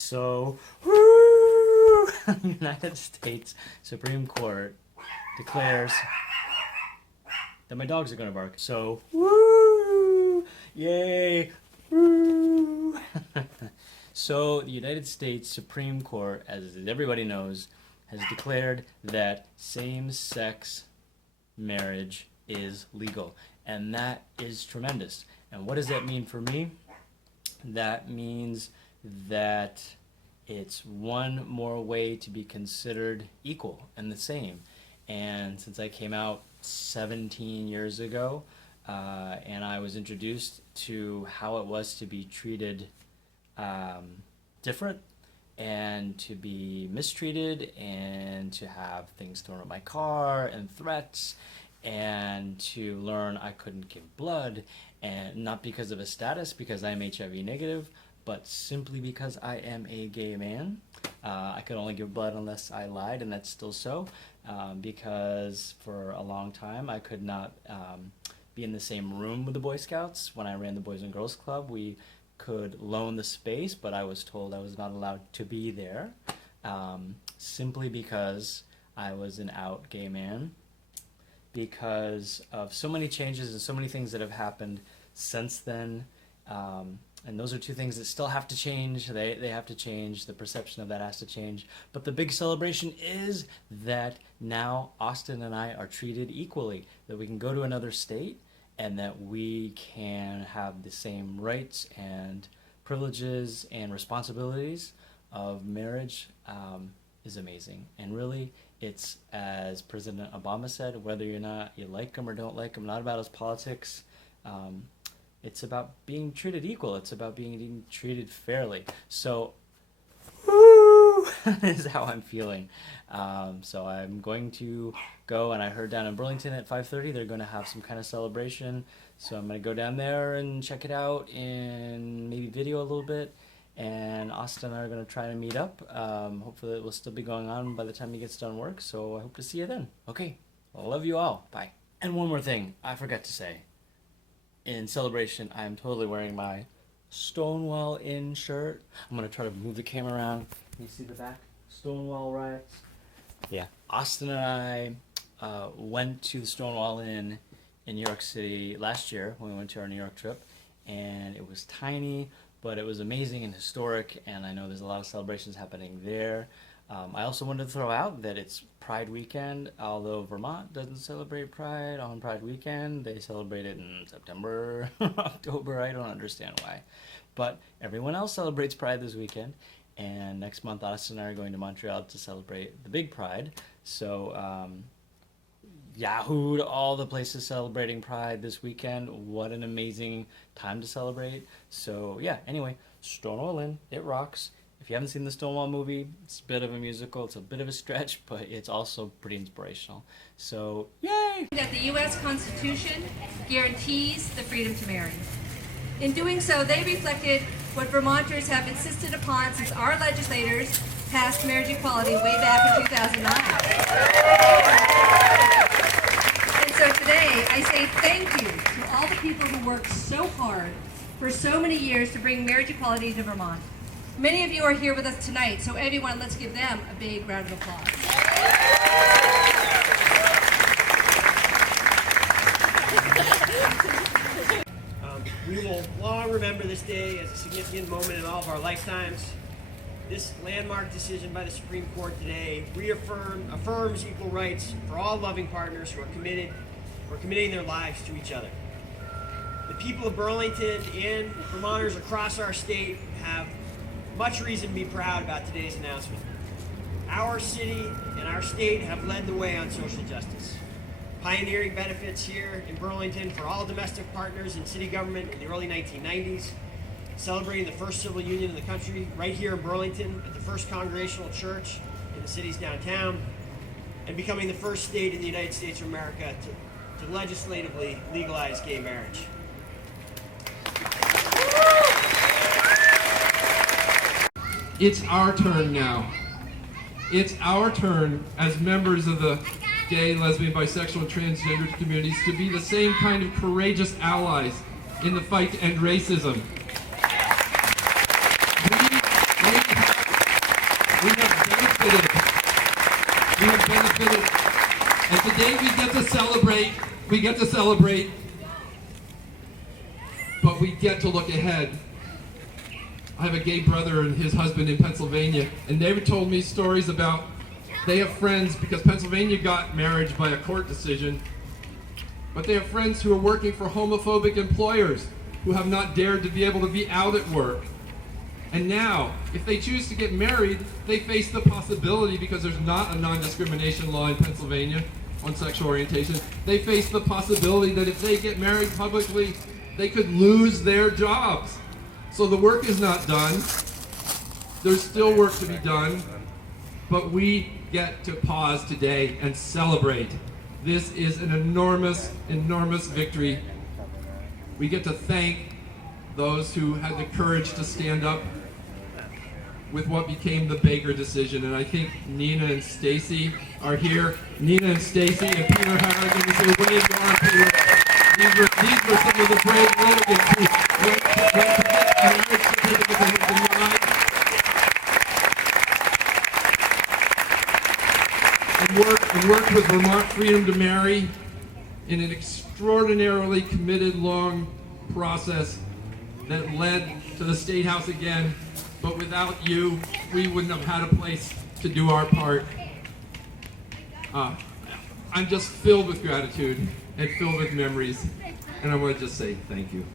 So, woo! United States Supreme Court declares that my dogs are going to bark. So, woo! Yay! Woo! So, the United States Supreme Court, as everybody knows, has declared that same-sex marriage is legal. And that is tremendous. And what does that mean for me? That means that it's one more way to be considered equal and the same. And since I came out 17 years ago, and I was introduced to how it was to be treated different and to be mistreated and to have things thrown at my car and threats and to learn I couldn't give blood, and not because of a status, because I'm HIV negative, but simply because I am a gay man. I could only give blood unless I lied, and that's still so, because for a long time I could not be in the same room with the Boy Scouts. When I ran the Boys and Girls Club, we could loan the space, but I was told I was not allowed to be there, simply because I was an out gay man. Because of so many changes and so many things that have happened since then, and those are two things that still have to change. They have to change. The perception of that has to change. But the big celebration is that now Austin and I are treated equally, that we can go to another state and that we can have the same rights and privileges and responsibilities of marriage, is amazing. And really, it's, as President Obama said, whether you like him or don't like him, not about his politics. It's about being treated equal. It's about being treated fairly. So, woo, is how I'm feeling. So I'm going to go, and I heard down in Burlington at 5:30 they're going to have some kind of celebration. So I'm going to go down there and check it out and maybe video a little bit. And Austin and I are going to try to meet up. Hopefully it will still be going on by the time he gets done work. So I hope to see you then. Okay, I love you all. Bye. And one more thing I forgot to say. In celebration, I'm totally wearing my Stonewall Inn shirt. I'm going to try to move the camera around. Can you see the back? Stonewall riots. Yeah. Austin and I went to the Stonewall Inn in New York City last year when we went to our New York trip. And it was tiny, but it was amazing and historic, and I know there's a lot of celebrations happening there. I also wanted to throw out that it's Pride weekend, although Vermont doesn't celebrate Pride on Pride weekend. They celebrate it in September, October. I don't understand why. But everyone else celebrates Pride this weekend, and next month Austin and I are going to Montreal to celebrate the big Pride. So Yahoo to all the places celebrating Pride this weekend. What an amazing time to celebrate. So yeah, anyway, Stonewall Inn, it rocks. If you haven't seen the Stonewall movie, it's a bit of a musical, it's a bit of a stretch, but it's also pretty inspirational. So, yay! That the U.S. Constitution guarantees the freedom to marry. In doing so, they reflected what Vermonters have insisted upon since our legislators passed marriage equality way back in 2009. And so today, I say thank you to all the people who worked so hard for so many years to bring marriage equality to Vermont. Many of you are here with us tonight, so everyone, let's give them a big round of applause. We will long remember this day as a significant moment in all of our lifetimes. This landmark decision by the Supreme Court today affirms equal rights for all loving partners who are committing their lives to each other. The people of Burlington and Vermonters across our state have much reason to be proud about today's announcement. Our city and our state have led the way on social justice, pioneering benefits here in Burlington for all domestic partners in city government in the early 1990s, celebrating the first civil union in the country right here in Burlington at the First Congregational Church in the city's downtown, and becoming the first state in the United States of America to legislatively legalize gay marriage. It's our turn now. It's our turn as members of the gay, lesbian, bisexual, and transgender communities to be the same kind of courageous allies in the fight to end racism. We We have benefited. We have benefited. And today we get to celebrate. We get to celebrate. But we get to look ahead. I have a gay brother and his husband in Pennsylvania, and they told me stories about they have friends because Pennsylvania got marriage by a court decision, but they have friends who are working for homophobic employers who have not dared to be able to be out at work. And now, if they choose to get married, they face the possibility, because there's not a non-discrimination law in Pennsylvania on sexual orientation, they face the possibility that if they get married publicly, they could lose their jobs. So the work is not done. There's still work to be done, but we get to pause today and celebrate. This is an enormous, enormous victory. We get to thank those who had the courage to stand up with what became the Baker decision. And I think Nina and Stacy are here. Nina and Stacy and Peter Harrigan is here. Wave your arm, Peter. These were some of the brave litigants who went to get marriage certificates and were denied. And worked with Vermont Freedom to Marry in an extraordinarily committed, long process that led to the State House again. But without you, we wouldn't have had a place to do our part. I'm just filled with gratitude and filled with memories, and I want to just say thank you.